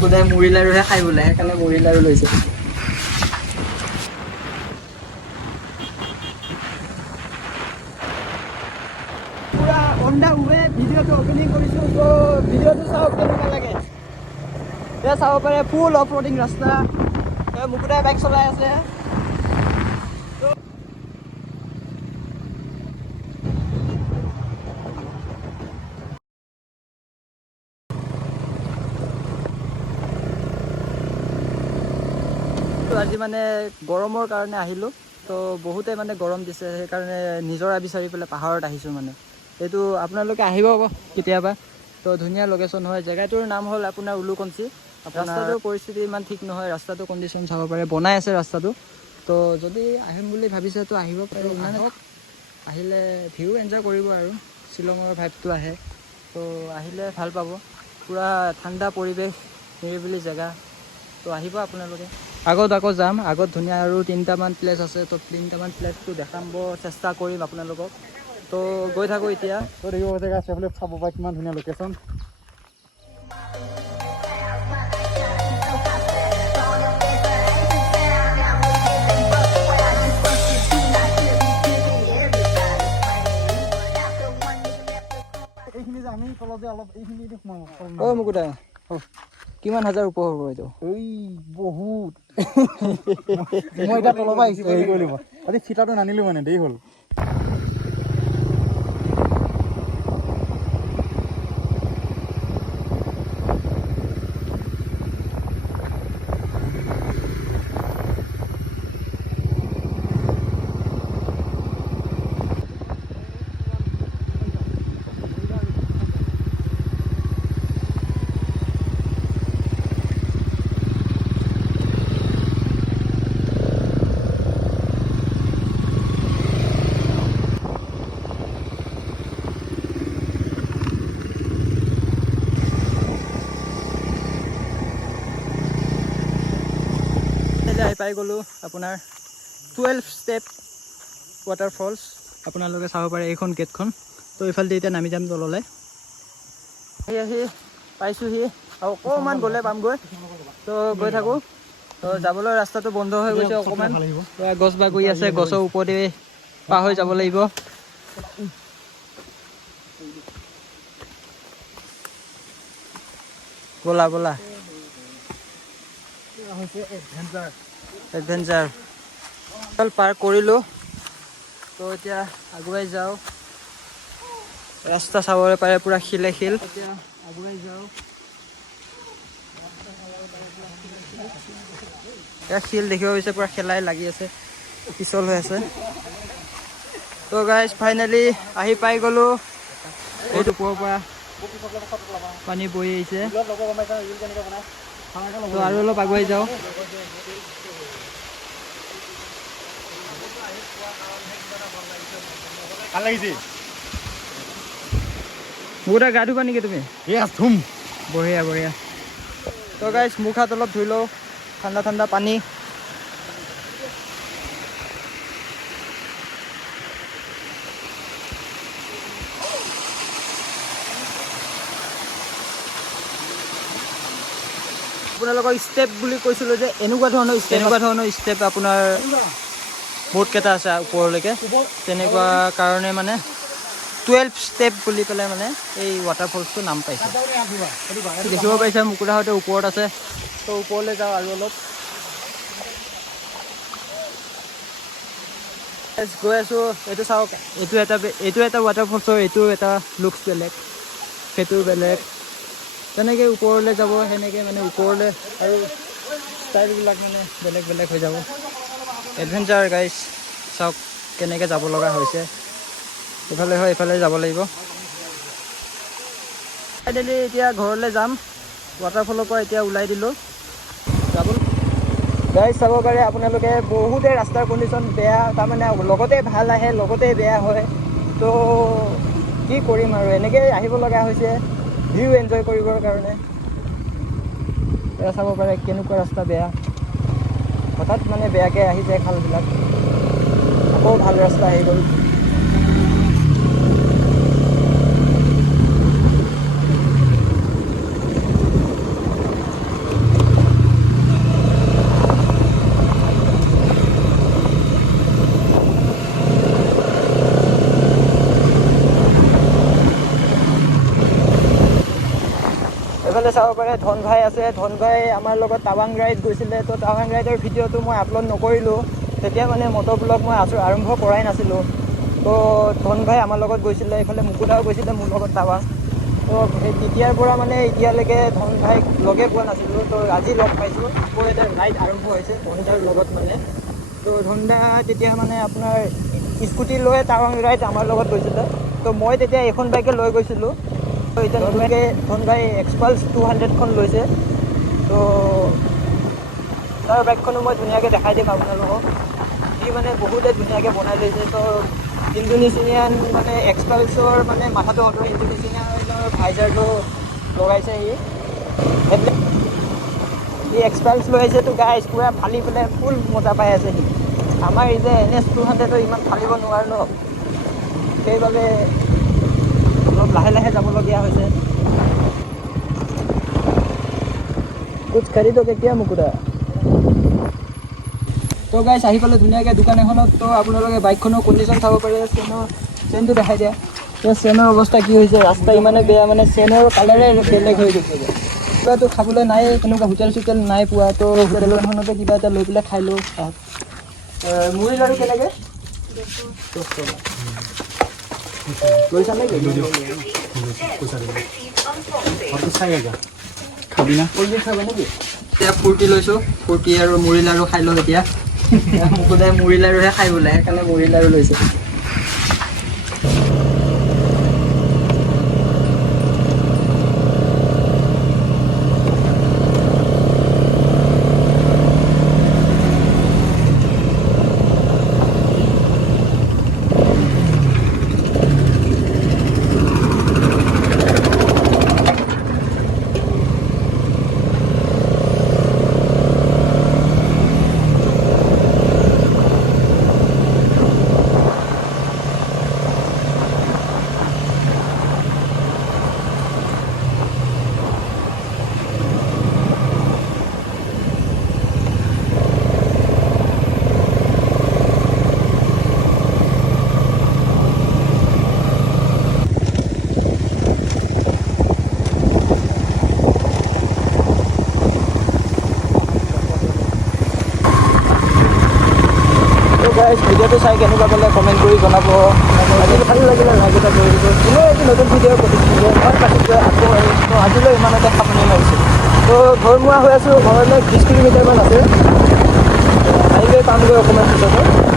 বোধহয় মুড়ি লাৰুহে খাই বোলে, সেইকাৰণে মুড়ি লাৰু লৈছে। পুৰা অন দা ৱে ভিডিঅ'টো অপেনিং কৰিছোঁ, ত' ভিডিঅ'টো চাওক কেনেকুৱা লাগে। এয়া চাব পাৰে ফুল অফ ৰ'ডিং ৰাস্তা, মুকুতাই বাইক চলাই আছে। আজি মানে গৰমৰ কাৰণে আহিলোঁ, তো বহুতে মানে গৰম দিছে, সেইকাৰণে নিজৰা বিচাৰি পেলাই পাহাৰত আহিছোঁ মানে। এইটো আপোনালোকে আহিব কেতিয়াবা, তো ধুনীয়া লোকেশ্যন হয়। জেগাটোৰ নাম হ'ল আপোনাৰ উলুকঞ্চি। ৰাস্তাটোৰ পৰিস্থিতি ইমান ঠিক নহয়, ৰাস্তাটো কণ্ডিশ্যন চাব পাৰে, বনাই আছে ৰাস্তাটো। তো যদি আহিম বুলি ভাবিছে তো আহিব পাৰে, ইমান আহিলে ভিউ এনজয় কৰিব আৰু শ্বিলঙৰ ভাইবটো আহে। তো আহিলে ভাল পাব, পূৰা ঠাণ্ডা পৰিৱেশ, নিৰিবিলি জেগা। তো আহিব আপোনালোকে। আগত আকৌ যাম, আগত ধুনীয়া আৰু 3টামান প্লেচ আছে, তো 3টামান প্লেচটো দেখাব চেষ্টা কৰিম আপোনালোকক। তো গৈ থাকোঁ এতিয়া। তো দেখিব জেগা সেইফালে চাব পাৰে কিমান ধুনীয়া লোকেশ্যন। এইখিনি যে আমি তলত যে অলপ এইখিনি সোমাম। অ' মুকুতা, কিমান হাজাৰ ওপৰ হ'ব এইটো? এই বহুত। মই এতিয়া তলৰ পৰা আহিছোঁ, হেৰি কৰি দিব। আজি ফিটাটো নানিলোঁ মানে, দেৰি হ'ল। আহি পাই গ'লোঁ আপোনাৰ 12 ষ্টেপ ৱাটাৰফলছ। আপোনালোকে চাব পাৰে এইখন গেটখন। তো এইফালেদি এতিয়া নামি যাম তললৈ। আহি পাইছোঁহি, আৰু অকণমান গ'লে পামগৈ। তো গৈ থাকোঁ। তো যাবলৈ ৰাস্তাটো বন্ধ হৈ গৈছে অকণমান, গছ বাগৰি আছে, গছৰ ওপৰতে পাৰ হৈ যাব লাগিব। ব'লা ব'লা, এডভেঞ্চাৰ পাৰ কৰিলোঁ। তো এতিয়া আগুৱাই যাওঁ, ৰাস্তা চাবলৈ পাৰে পূৰা শিলে শিল। এতিয়া আগুৱাই যাওঁ, এয়া শিল দেখিব হৈছে, পূৰা শেলাই লাগি আছে, পিছল হৈ আছে। তো গাইজ ফাইনেলি আহি পাই গ'লোঁ। এইটো ওপৰৰ পৰা পানী বৈ আহিছে। তো আৰু অলপ আগুৱাই যাওঁ। ভাল লাগিছে। মুকুতা গা ধুবা নেকি তুমি? ধুম। বঢ়িয়া বঢ়িয়া। তো গাইজ মুখ হাত অলপ ধুই লওঁ, ঠাণ্ডা ঠাণ্ডা পানী। আপোনালোকৰ ষ্টেপ বুলি কৈছিলোঁ যে, এনেকুৱা ধৰণৰ ষ্টেপ আপোনাৰ বহুতকেইটা আছে ওপৰলৈকে। তেনেকুৱা কাৰণে মানে 12 ষ্টেপ বুলি পেলাই মানে এই ৱাটাৰফলছটো নাম পাইছে। দেখিব পাৰিছে মুকুতাহঁতে ওপৰত আছে। তো ওপৰলৈ যাওঁ আৰু অলপ। গৈ আছোঁ। এইটো চাওক, এইটো এটা ৱাটাৰফলছৰ, এইটো এটা লুকছ বেলেগ, সেইটো বেলেগ। তেনেকৈ ওপৰলৈ যাব, সেনেকৈ মানে ওপৰলৈ আৰু ষ্টাইলবিলাক মানে বেলেগ বেলেগ হৈ যাব। এডভেঞ্চাৰ গাইজ, চাওক কেনেকৈ যাব লগা হৈছে। এইফালে হয়, এইফালে যাব লাগিব। ফাইনেলি এতিয়া ঘৰলৈ যাম। ৱাটাৰফলৰ পৰা এতিয়া ওলাই দিলোঁ। গাইজ চাব পাৰে আপোনালোকে, বহুতে ৰাস্তাৰ কণ্ডিশ্যন বেয়া, তাৰমানে লগতে ভাল আহে, লগতে বেয়া হয়। তো কি কৰিম আৰু, এনেকৈ আহিব লগা হৈছে ভিউ এনজয় কৰিবৰ কাৰণে। এয়া চাব পাৰে কেনেকুৱা ৰাস্তা বেয়া, হঠাৎ মানে বেয়াকৈ আহি যায় খালবিলাক, আকৌ ভাল ৰাস্তা আহি গ'ল। চাব পাৰে ধন ভাই আছে। ধন ভাই আমাৰ লগত টাৱাং ৰাইড গৈছিলে। তো টাৱাং ৰাইডৰ ভিডিঅ'টো মই আপলোড নকৰিলোঁ, তেতিয়া মানে মটৰ ব্লগ মই আৰম্ভ কৰাই নাছিলোঁ। তো ধন ভাই আমাৰ লগত গৈছিলে, এইফালে মুকুদাও গৈছিলে মোৰ লগত টাৱাং। তো সেই তেতিয়াৰ পৰা মানে এতিয়ালৈকে ধন ভাইক লগে পোৱা নাছিলোঁ। তো আজি লগ পাইছোঁ, আকৌ এটা ৰাইড আৰম্ভ হৈছে ধনদাৰ লগত মানে। তো ধনদা তেতিয়া মানে আপোনাৰ স্কুটি লৈ টাৱাং ৰাইড আমাৰ লগত গৈছিলে। তো মই তেতিয়া এইখন বাইকে লৈ গৈছিলোঁ। তো এতিয়া নতুনকৈ ধন ভাই এক্সপালছ 200খন লৈছে। তো তাৰ বাইকখনো মই ধুনীয়াকৈ দেখাই দিম আপোনালোকক। সি মানে বহুতে ধুনীয়াকৈ বনাই লৈছে। তো ইণ্ডোনেছিয়ান মানে এক্সপালছৰ মানে মাথাটো অঁতৰাই ইণ্ডোনেছিয়ানৰ ভাইজাৰটো লগাইছে সি এক্সপালছ লৈ আহিছে। তো গাইজ পূৰা ফালি পেলাই ফুল মজা পাই আছে সি। আমাৰ এই যে NS 200টো ইমান ফালিব নোৱাৰে ন, সেইবাবে অলপ লাহে লাহে যাবলগীয়া হৈছে। কুছ খৰিদো কেতিয়া মুকুদা? তো গাইজ আহি পালে ধুনীয়াকৈ দোকান এখনত। তো আপোনালোকে বাইকখনৰ কণ্ডিশ্যন চাব পাৰে। চেইনটো দেখাই দিয়া। তো চেইনৰ অৱস্থা কি হৈছে, ৰাস্তা ইমানে বেয়া, মানে চেইনৰ কালাৰে বেলেগ হৈ গৈছে। কিবাটো খাবলৈ নাই, তেনেকুৱা হোটেল চোটেল নাই পোৱা। তো হোটেল এখনতে কিবা এটা লৈ পেলাই খাই লওঁ। মুড়ি লাড়ু কেনেকৈ? 10 টকা লৈছা নেকি? খাবি না? খাবা নেকি? এতিয়া ফুৰ্তি লৈছোঁ, ফুৰ্তি আৰু মুড়ি লাড়ু খাই লওঁ এতিয়া। মুকুদাই মুড়ি লাড়ুহে খাই বোলে, সেইকাৰণে মুড়ি লাড়ু লৈছে। ভিডিঅ'টো চাই কেনেকুৱা পালে কমেণ্ট কৰি জনাব। আজিলৈ ভাল লাগিলে লাইক এটা কৰি দিব। পুনৰ এটি নতুন ভিডিঅ' প্ৰতিদিনে মই পাতিছোঁ আকৌ আহিম। তো আজিলৈ ইমানতে সামৰণি মাৰিছোঁ। তো ঘৰমুৱা হৈ আছোঁ, ঘৰলৈ 20 কিলোমিটাৰমান আছে। হাইৱে পামগৈ অকণমান পিছতে।